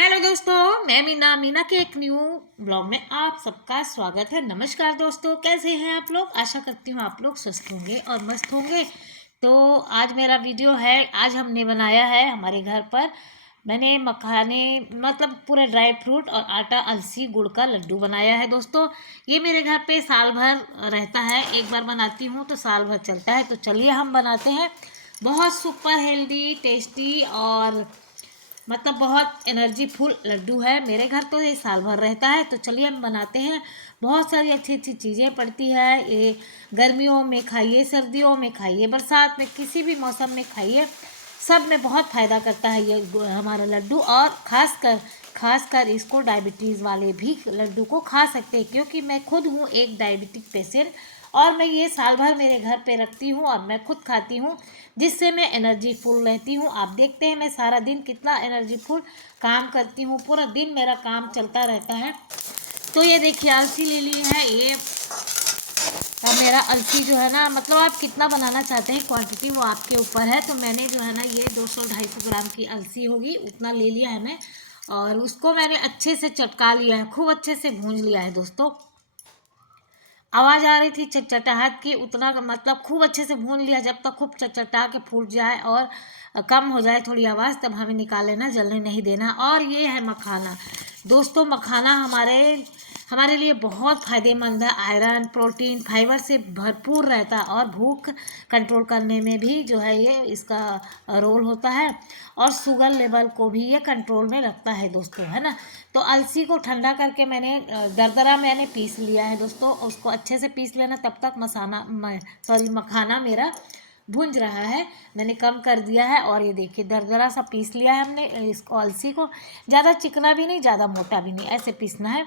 Hello दोस्तों, मैं मीना के एक न्यू ब्लॉग में आप सबका स्वागत है। नमस्कार दोस्तों, कैसे हैं आप लोग। आशा करती हूँ आप लोग स्वस्थ होंगे और मस्त होंगे। तो आज मेरा वीडियो है। आज हमने बनाया है हमारे घर पर, मैंने मखाने मतलब पूरे ड्राई फ्रूट और आटा अलसी गुड़ का लड्डू बनाया है दोस्तों। ये मेरे घर पे साल भर रहता है, एक बार बनाती हूँ तो साल भर चलता है। तो चलिए हम बनाते हैं। बहुत सुपर हेल्दी टेस्टी और मतलब बहुत एनर्जी फुल लड्डू है। मेरे घर तो ये साल भर रहता है। तो चलिए हम बनाते हैं। बहुत सारी अच्छी अच्छी चीज़ें पड़ती है ये। गर्मियों में खाइए, सर्दियों में खाइए, बरसात में, किसी भी मौसम में खाइए, सब में बहुत फ़ायदा करता है ये हमारा लड्डू। और खासकर इसको डायबिटीज़ वाले भी लड्डू को खा सकते हैं, क्योंकि मैं खुद हूँ एक डायबिटिक पेशेंट और मैं ये साल भर मेरे घर पे रखती हूँ और मैं खुद खाती हूँ, जिससे मैं एनर्जी फुल रहती हूँ। आप देखते हैं मैं सारा दिन कितना एनर्जी फुल काम करती हूँ, पूरा दिन मेरा काम चलता रहता है। तो ये देखिए अलसी ले ली है ये। अब मेरा अलसी जो है ना, मतलब आप कितना बनाना चाहते हैं क्वांटिटी वो आपके ऊपर है। तो मैंने जो है ना ये 200-250 ग्राम की अलसी होगी उतना ले लिया है मैं, और उसको मैंने अच्छे से चटका लिया है, खूब अच्छे से भूंज लिया है दोस्तों। आवाज़ आ रही थी चटचटाहट की, उतना मतलब खूब अच्छे से भून लिया, जब तक खूब चटचटा के फूट जाए और कम हो जाए थोड़ी आवाज़, तब हमें निकाल लेना, जलने नहीं देना। और ये है मखाना दोस्तों। मखाना हमारे हमारे लिए बहुत फ़ायदेमंद है। आयरन, प्रोटीन, फाइबर से भरपूर रहता है और भूख कंट्रोल करने में भी जो है ये इसका रोल होता है। और शुगर लेवल को भी ये कंट्रोल में रखता है दोस्तों, है ना। तो अलसी को ठंडा करके मैंने दरदरा मैंने पीस लिया है दोस्तों। उसको अच्छे से पीस लेना, तब तक मखाना मेरा भुंज रहा है। मैंने कम कर दिया है और ये देखिए दरदरा सा पीस लिया है हमने इसको। अलसी को ज़्यादा चिकना भी नहीं, ज़्यादा मोटा भी नहीं, ऐसे पीसना है।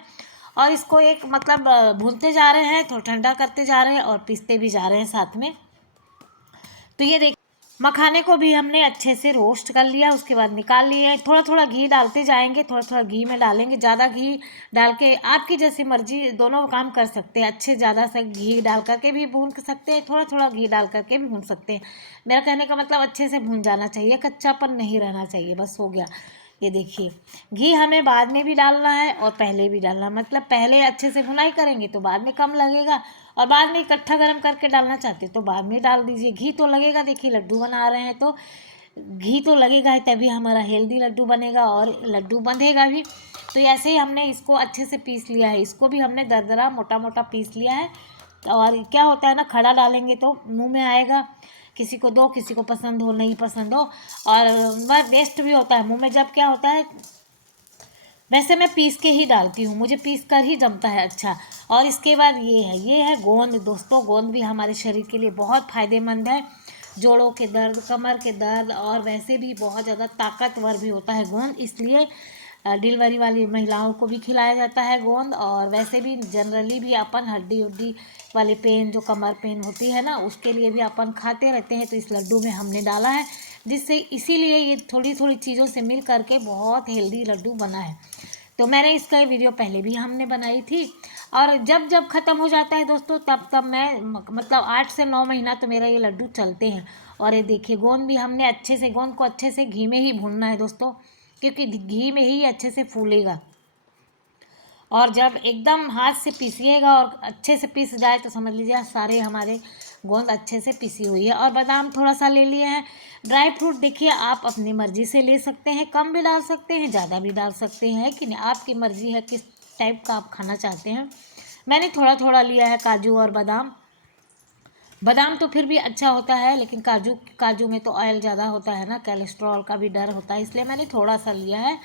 और इसको एक मतलब भूनते जा रहे हैं, तो ठंडा करते जा रहे हैं और पीसते भी जा रहे हैं साथ में। तो ये देखिए मखाने को भी हमने अच्छे से रोस्ट कर लिया, उसके बाद निकाल लिए। थोड़ा थोड़ा घी डालते जाएंगे, थोड़ा थोड़ा घी में डालेंगे, ज़्यादा घी डाल के आपकी जैसी मर्जी, दोनों काम कर सकते हैं। अच्छे ज़्यादा से घी डाल करके भी भून सकते हैं, थोड़ा थोड़ा घी डाल करके भी भून सकते हैं। मेरा कहने का मतलब अच्छे से भून जाना चाहिए, कच्चापन नहीं रहना चाहिए, बस हो गया। ये देखिए घी हमें बाद में भी डालना है और पहले भी डालना है। मतलब पहले अच्छे से भुनाई करेंगे तो बाद में कम लगेगा, और बाद में इकट्ठा गर्म करके डालना चाहते तो बाद में डाल दीजिए। घी तो लगेगा, देखिए लड्डू बना रहे हैं तो घी तो लगेगा ही, तभी हमारा हेल्दी लड्डू बनेगा और लड्डू बंधेगा भी। तो ऐसे ही हमने इसको अच्छे से पीस लिया है, इसको भी हमने दरदरा मोटा मोटा पीस लिया है। और क्या होता है ना, खड़ा डालेंगे तो मुंह में आएगा, किसी को दो, किसी को पसंद हो नहीं पसंद हो, और वह वेस्ट भी होता है मुंह में। जब क्या होता है, वैसे मैं पीस के ही डालती हूँ, मुझे पीस कर ही जमता है अच्छा। और इसके बाद ये है गोंद दोस्तों। गोंद भी हमारे शरीर के लिए बहुत फ़ायदेमंद है। जोड़ों के दर्द, कमर के दर्द, और वैसे भी बहुत ज़्यादा ताकतवर भी होता है गोंद, इसलिए डिलीवरी वाली महिलाओं को भी खिलाया जाता है गोंद। और वैसे भी जनरली भी अपन हड्डी उड्डी वाली पेन, जो कमर पेन होती है ना, उसके लिए भी अपन खाते रहते हैं। तो इस लड्डू में हमने डाला है, जिससे इसीलिए ये थोड़ी थोड़ी चीज़ों से मिल करके बहुत हेल्दी लड्डू बना है। तो मैंने इसका वीडियो पहले भी हमने बनाई थी। और जब जब ख़त्म हो जाता है दोस्तों, तब तब मैं मतलब 8 से 9 महीना तो मेरा ये लड्डू चलते हैं। और ये देखिए गोंद भी हमने अच्छे से, गोंद को अच्छे से घी में ही भूनना है दोस्तों, क्योंकि घी में ही अच्छे से फूलेगा। और जब एकदम हाथ से पीसिएगा और अच्छे से पीस जाए तो समझ लीजिए सारे हमारे गोंद अच्छे से पिसी हुई है। और बादाम थोड़ा सा ले लिए हैं। ड्राई फ्रूट देखिए आप अपनी मर्ज़ी से ले सकते हैं, कम भी डाल सकते हैं, ज़्यादा भी डाल सकते हैं, कि नहीं, आपकी मर्ज़ी है किस टाइप का आप खाना चाहते हैं। मैंने थोड़ा थोड़ा लिया है काजू और बादाम। बादाम तो फिर भी अच्छा होता है, लेकिन काजू काजू में तो ऑयल ज़्यादा होता है ना, कोलेस्ट्रॉल का भी डर होता है, इसलिए मैंने थोड़ा सा लिया है।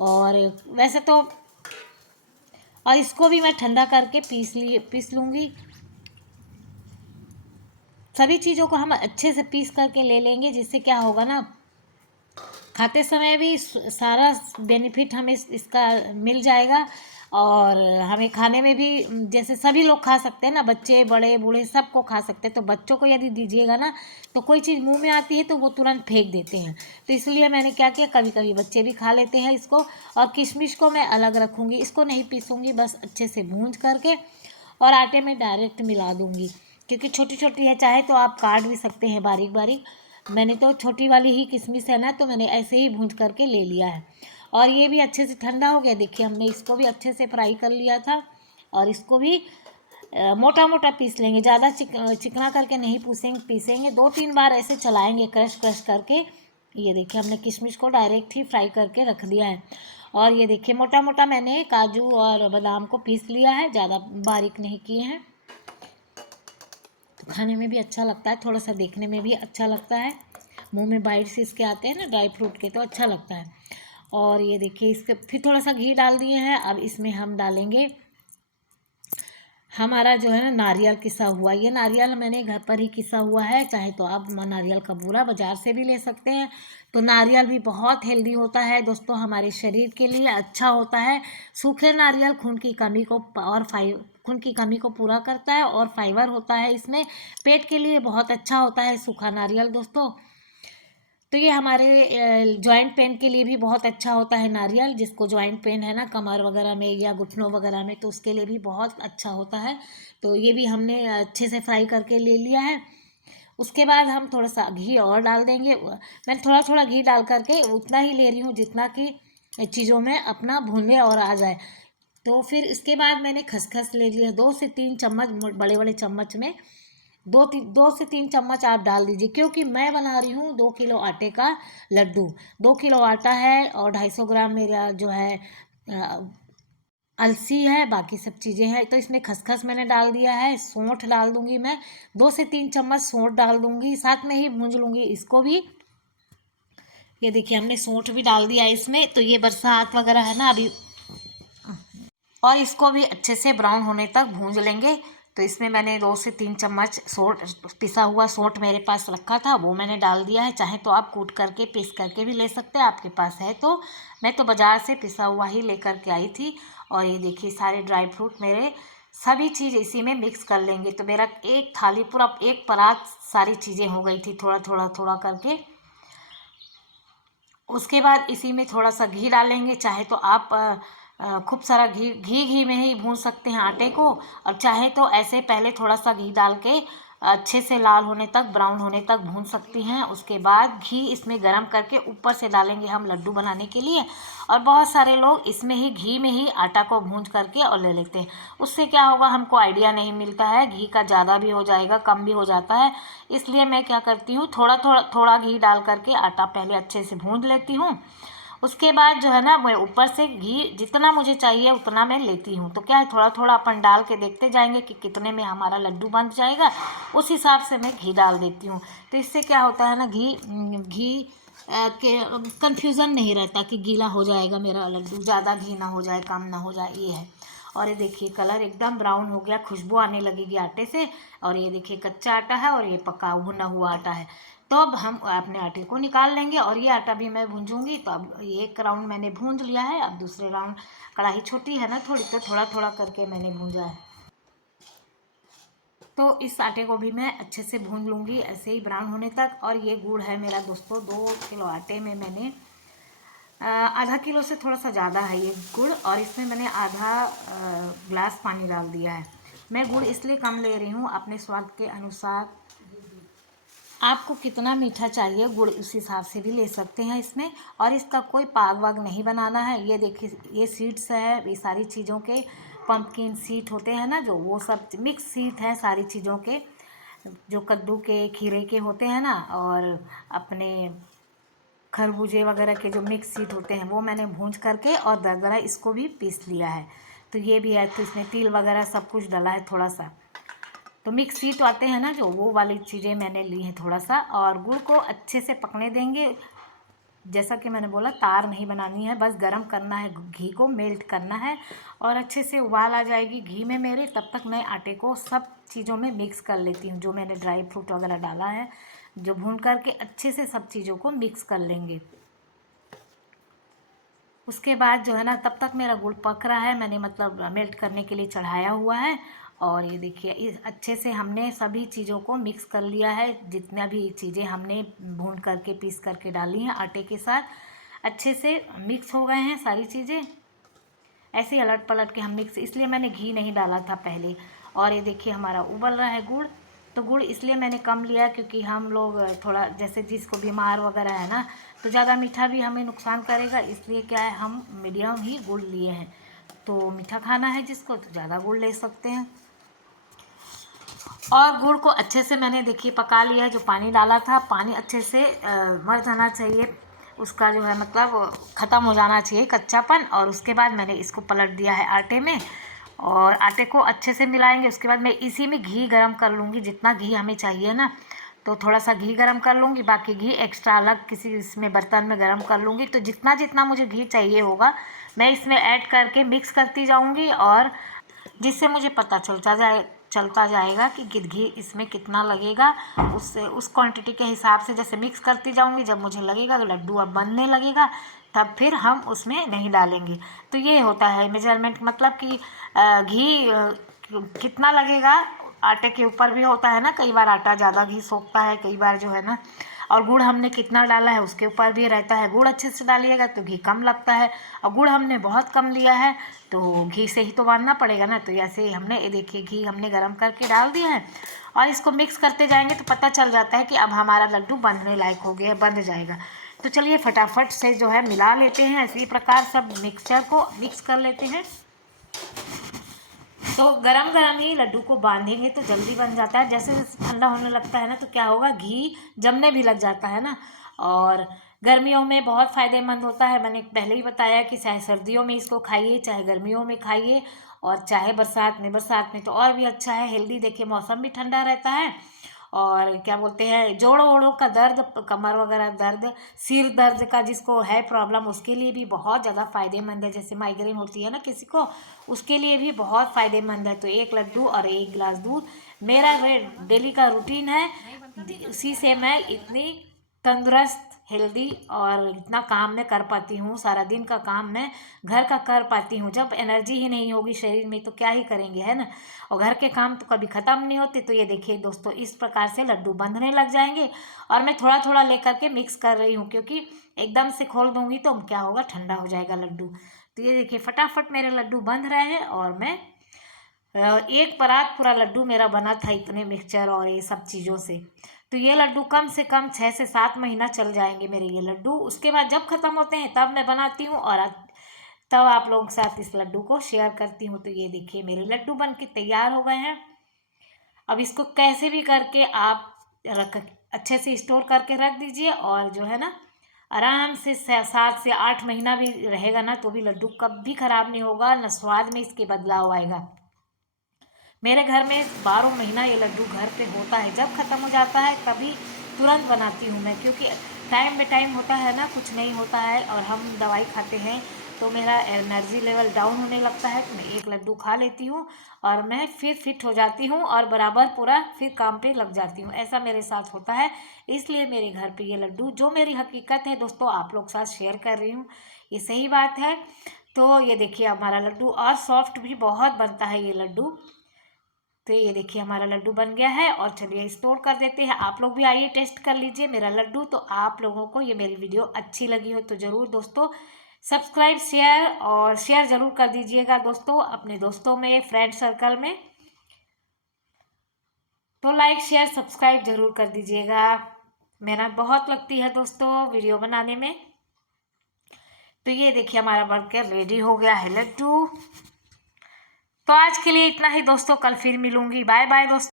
और वैसे तो, और इसको भी मैं ठंडा करके पीस लूँगी। सभी चीज़ों को हम अच्छे से पीस करके ले लेंगे, जिससे क्या होगा ना, खाते समय भी सारा बेनिफिट हमें इसका मिल जाएगा। और हमें खाने में भी जैसे सभी लोग खा सकते हैं ना, बच्चे बड़े बूढ़े सबको खा सकते हैं। तो बच्चों को यदि दीजिएगा ना, तो कोई चीज़ मुंह में आती है तो वो तुरंत फेंक देते हैं। तो इसलिए मैंने क्या किया, कभी कभी बच्चे भी खा लेते हैं इसको। और किशमिश को मैं अलग रखूँगी, इसको नहीं पीसूँगी, बस अच्छे से भूंज करके और आटे में डायरेक्ट मिला दूँगी, क्योंकि छोटी छोटी है, चाहे तो आप काट भी सकते हैं बारीक बारीक। मैंने तो छोटी वाली ही किशमिश है ना, तो मैंने ऐसे ही भूंज करके ले लिया है। और ये भी अच्छे से ठंडा हो गया। देखिए हमने इसको भी अच्छे से फ्राई कर लिया था और इसको भी मोटा मोटा पीस लेंगे, ज़्यादा चिकना करके नहीं पीसेंगे। 2-3 बार ऐसे चलाएंगे क्रश करके। ये देखिए हमने किशमिश को डायरेक्ट ही फ्राई करके रख दिया है। और ये देखिए मोटा मोटा मैंने काजू और बादाम को पीस लिया है, ज़्यादा बारीक नहीं किए हैं। तो खाने में भी अच्छा लगता है, थोड़ा सा देखने में भी अच्छा लगता है, मुंह में बाइट्स इसके आते हैं ना ड्राई फ्रूट के, तो अच्छा लगता है। और ये देखिए इसके फिर थोड़ा सा घी डाल दिए हैं। अब इसमें हम डालेंगे हमारा जो है ना नारियल किसा हुआ। ये नारियल मैंने घर पर ही किसा हुआ है, चाहे तो आप नारियल का बूरा बाज़ार से भी ले सकते हैं। तो नारियल भी बहुत हेल्दी होता है दोस्तों, हमारे शरीर के लिए अच्छा होता है। सूखे नारियल खून की कमी को खून की कमी को पूरा करता है और फाइबर होता है इसमें, पेट के लिए बहुत अच्छा होता है सूखा नारियल दोस्तों। तो ये हमारे जॉइंट पेन के लिए भी बहुत अच्छा होता है नारियल, जिसको जॉइंट पेन है ना कमर वगैरह में या घुटनों वगैरह में, तो उसके लिए भी बहुत अच्छा होता है। तो ये भी हमने अच्छे से फ्राई करके ले लिया है। उसके बाद हम थोड़ा सा घी और डाल देंगे। मैं थोड़ा थोड़ा घी डाल करके उतना ही ले रही हूँ जितना कि चीज़ों में अपना भुने और आ जाए। तो फिर इसके बाद मैंने खसखस ले लिया, 2 से 3 चम्मच, बड़े बड़े चम्मच में 2 से 3 चम्मच आप डाल दीजिए, क्योंकि मैं बना रही हूँ 2 किलो आटे का लड्डू। 2 किलो आटा है और 250 ग्राम मेरा जो है अ, अलसी है, बाकी सब चीज़ें हैं। तो इसमें खसखस मैंने डाल दिया है, सौंठ डाल दूंगी मैं, 2 से 3 चम्मच सौंठ डाल दूंगी, साथ में ही भूंज लूंगी इसको भी। ये देखिए हमने सौंठ भी डाल दिया इसमें। तो ये बरसात वगैरह है ना अभी, और इसको भी अच्छे से ब्राउन होने तक भूंज लेंगे। तो इसमें मैंने 2 से 3 चम्मच सौंठ, पिसा हुआ सौंठ मेरे पास रखा था, वो मैंने डाल दिया है। चाहे तो आप कूट करके पीस करके भी ले सकते हैं, आपके पास है तो। मैं तो बाज़ार से पिसा हुआ ही लेकर के आई थी। और ये देखिए सारे ड्राई फ्रूट मेरे, सभी चीज़ इसी में मिक्स कर लेंगे। तो मेरा एक थाली पूरा एक परात सारी चीज़ें हो गई थी, थोड़ा थोड़ा थोड़ा करके। उसके बाद इसी में थोड़ा सा घी डालेंगे, चाहे तो आप खूब सारा घी में ही भून सकते हैं आटे को, और चाहे तो ऐसे पहले थोड़ा सा घी डाल के अच्छे से लाल होने तक, ब्राउन होने तक भून सकती हैं। उसके बाद घी इसमें गरम करके ऊपर से डालेंगे हम लड्डू बनाने के लिए। और बहुत सारे लोग इसमें ही घी में ही आटा को भून करके और ले लेते हैं। उससे क्या होगा, हमको आइडिया नहीं मिलता है, घी का ज़्यादा भी हो जाएगा कम भी हो जाता है। इसलिए मैं क्या करती हूँ, थोड़ा थोड़ा थोड़ा घी डाल करके आटा पहले अच्छे से भून लेती हूँ। उसके बाद जो है ना मैं ऊपर से घी जितना मुझे चाहिए उतना मैं लेती हूँ। तो क्या है, थोड़ा थोड़ा अपन डाल के देखते जाएंगे कि कितने में हमारा लड्डू बन जाएगा, उस हिसाब से मैं घी डाल देती हूँ। तो इससे क्या होता है ना, घी घी के कन्फ्यूज़न नहीं रहता कि गीला हो जाएगा मेरा लड्डू, ज़्यादा घी ना हो जाए कम ना हो जाए, ये है। और ये देखिए कलर एकदम ब्राउन हो गया, खुशबू आने लगेगी आटे से। और ये देखिए कच्चा आटा है और ये पका भुना हुआ आटा है। तो अब हम अपने आटे को निकाल लेंगे, और ये आटा भी मैं भूंजूंगी। तो अब ये एक राउंड मैंने भूंज लिया है, अब दूसरे राउंड, कढ़ाई छोटी है ना थोड़ी, तो थोड़ा थोड़ा करके मैंने भूंजा है। तो इस आटे को भी मैं अच्छे से भून लूँगी ऐसे ही ब्राउन होने तक। और ये गुड़ है मेरा दोस्तों, 2 किलो आटे में मैंने आधा किलो से थोड़ा सा ज़्यादा है ये गुड़, और इसमें मैंने आधा ग्लास पानी डाल दिया है। मैं गुड़ इसलिए कम ले रही हूँ, अपने स्वाद के अनुसार। आपको कितना मीठा चाहिए गुड़ उस हिसाब से भी ले सकते हैं इसमें। और इसका कोई पाग वाग नहीं बनाना है। ये देखिए ये सीड्स है, ये सारी चीज़ों के पंपकिन सीड होते हैं ना, जो वो सब मिक्स सीड हैं सारी चीज़ों के, जो कद्दू के खीरे के होते हैं ना, और अपने खरबूजे वगैरह के जो मिक्स सीड होते हैं, वो मैंने भूंज करके और दरदरा इसको भी पीस लिया है। तो ये भी है, तो इसमें तिल वगैरह सब कुछ डाला है थोड़ा सा। तो मिक्स सीड आते हैं ना जो, वो वाली चीज़ें मैंने ली हैं थोड़ा सा। और गुड़ को अच्छे से पकने देंगे। जैसा कि मैंने बोला तार नहीं बनानी है, बस गरम करना है, घी को मेल्ट करना है। और अच्छे से उबाल आ जाएगी घी में मेरे, तब तक मैं आटे को सब चीज़ों में मिक्स कर लेती हूँ, जो मैंने ड्राई फ्रूट वगैरह डाला है, जो भून करके अच्छे से सब चीज़ों को मिक्स कर लेंगे। उसके बाद जो है ना, तब तक मेरा गुड़ पक रहा है, मैंने मतलब मेल्ट करने के लिए चढ़ाया हुआ है। और ये देखिए इस अच्छे से हमने सभी चीज़ों को मिक्स कर लिया है, जितना भी चीज़ें हमने भून करके पीस करके डाली हैं आटे के साथ, अच्छे से मिक्स हो गए हैं सारी चीज़ें। ऐसे ही अलट पलट के हम मिक्स, इसलिए मैंने घी नहीं डाला था पहले। और ये देखिए हमारा उबल रहा है गुड़। तो गुड़ इसलिए मैंने कम लिया क्योंकि हम लोग थोड़ा जैसे जिसको बीमार वगैरह है ना, तो ज़्यादा मीठा भी हमें नुकसान करेगा, इसलिए क्या है हम मीडियम ही गुड़ लिए हैं। तो मीठा खाना है जिसको तो ज़्यादा गुड़ ले सकते हैं। और गुड़ को अच्छे से मैंने देखिए पका लिया है। जो पानी डाला था, पानी अच्छे से मर जाना चाहिए, उसका जो है मतलब ख़त्म हो जाना चाहिए कच्चापन। और उसके बाद मैंने इसको पलट दिया है आटे में, और आटे को अच्छे से मिलाएंगे। उसके बाद मैं इसी में घी गरम कर लूँगी, जितना घी हमें चाहिए ना, तो थोड़ा सा घी गरम कर लूँगी, बाकी घी एक्स्ट्रा अलग किसी इसमें बर्तन में गरम कर लूँगी। तो जितना जितना मुझे घी चाहिए होगा मैं इसमें ऐड करके मिक्स करती जाऊँगी, और जिससे मुझे पता चलता जाएगा कि घी इसमें कितना लगेगा। उससे उस क्वांटिटी के हिसाब से जैसे मिक्स करती जाऊंगी, जब मुझे लगेगा कि लड्डू अब बनने लगेगा तब फिर हम उसमें नहीं डालेंगे। तो ये होता है मेजरमेंट, मतलब कि घी कितना लगेगा आटे के ऊपर भी होता है ना, कई बार आटा ज़्यादा घी सोखता है, कई बार जो है ना। और गुड़ हमने कितना डाला है उसके ऊपर भी रहता है, गुड़ अच्छे से डालिएगा तो घी कम लगता है, और गुड़ हमने बहुत कम लिया है तो घी से ही तो बांधना पड़ेगा ना। तो ऐसे ही हमने ये देखिए घी हमने गरम करके डाल दिया है, और इसको मिक्स करते जाएंगे तो पता चल जाता है कि अब हमारा लड्डू बंधने लायक हो गया है, बंध जाएगा। तो चलिए फटाफट से जो है मिला लेते हैं, इसी प्रकार सब मिक्सचर को मिक्स कर लेते हैं। तो गरम गरम ही लड्डू को बांधेंगे तो जल्दी बन जाता है। जैसे जैसे ठंडा होने लगता है ना, तो क्या होगा घी जमने भी लग जाता है ना। और गर्मियों में बहुत फ़ायदेमंद होता है, मैंने पहले ही बताया कि चाहे सर्दियों में इसको खाइए, चाहे गर्मियों में खाइए, और चाहे बरसात में तो और भी अच्छा है, हेल्दी। देखिए मौसम भी ठंडा रहता है, और क्या बोलते हैं जोड़ों ओड़ों का दर्द, कमर वगैरह दर्द, सिर दर्द का जिसको है प्रॉब्लम, उसके लिए भी बहुत ज़्यादा फ़ायदेमंद है। जैसे माइग्रेन होती है ना किसी को, उसके लिए भी बहुत फ़ायदेमंद है। तो एक लड्डू और एक गिलास दूध मेरा डेली का रूटीन है, उसी से मैं इतनी तंदुरुस्त, हेल्दी और इतना काम मैं कर पाती हूँ। सारा दिन का काम मैं घर का कर पाती हूँ। जब एनर्जी ही नहीं होगी शरीर में तो क्या ही करेंगे, है ना। और घर के काम तो कभी ख़त्म नहीं होते। तो ये देखिए दोस्तों, इस प्रकार से लड्डू बंधने लग जाएंगे, और मैं थोड़ा थोड़ा लेकर के मिक्स कर रही हूँ, क्योंकि एकदम से खोल दूँगी तो क्या होगा, ठंडा हो जाएगा लड्डू। तो ये देखिए फटाफट मेरे लड्डू बंध रहे हैं, और मैं एक परात पूरा लड्डू मेरा बना था इतने मिक्सचर और ये सब चीज़ों से। तो ये लड्डू कम से कम 6 से 7 महीना चल जाएंगे मेरे ये लड्डू। उसके बाद जब ख़त्म होते हैं तब मैं बनाती हूँ, और तब आप लोगों के साथ इस लड्डू को शेयर करती हूँ। तो ये देखिए मेरे लड्डू बन के तैयार हो गए हैं। अब इसको कैसे भी करके आप रख अच्छे से स्टोर करके रख दीजिए, और जो है ना आराम से 7 से 8 महीना भी रहेगा ना, तो भी लड्डू कभी ख़राब नहीं होगा, न स्वाद में इसके बदलाव आएगा। मेरे घर में 12 महीना ये लड्डू घर पे होता है, जब ख़त्म हो जाता है तभी तुरंत बनाती हूँ मैं, क्योंकि टाइम बे टाइम होता है ना, कुछ नहीं होता है और हम दवाई खाते हैं तो मेरा एनर्जी लेवल डाउन होने लगता है। तो मैं एक लड्डू खा लेती हूँ और मैं फिर फिट हो जाती हूँ, और बराबर पूरा फिर काम पे लग जाती हूँ। ऐसा मेरे साथ होता है, इसलिए मेरे घर पे ये लड्डू, जो मेरी हकीकत है दोस्तों, आप लोग साथ शेयर कर रही हूँ, ये सही बात है। तो ये देखिए हमारा लड्डू, और सॉफ्ट भी बहुत बनता है ये लड्डू। तो ये देखिए हमारा लड्डू बन गया है, और चलिए स्टोर कर देते हैं। आप लोग भी आइए टेस्ट कर लीजिए मेरा लड्डू। तो आप लोगों को ये मेरी वीडियो अच्छी लगी हो तो ज़रूर दोस्तों सब्सक्राइब, शेयर ज़रूर कर दीजिएगा दोस्तों, अपने दोस्तों में, फ्रेंड सर्कल में। तो लाइक शेयर सब्सक्राइब ज़रूर कर दीजिएगा। मेहनत बहुत लगती है दोस्तों वीडियो बनाने में। तो ये देखिए हमारा बनकर रेडी हो गया है लड्डू। तो आज के लिए इतना ही दोस्तों, कल फिर मिलूंगी। बाय बाय दोस्तों।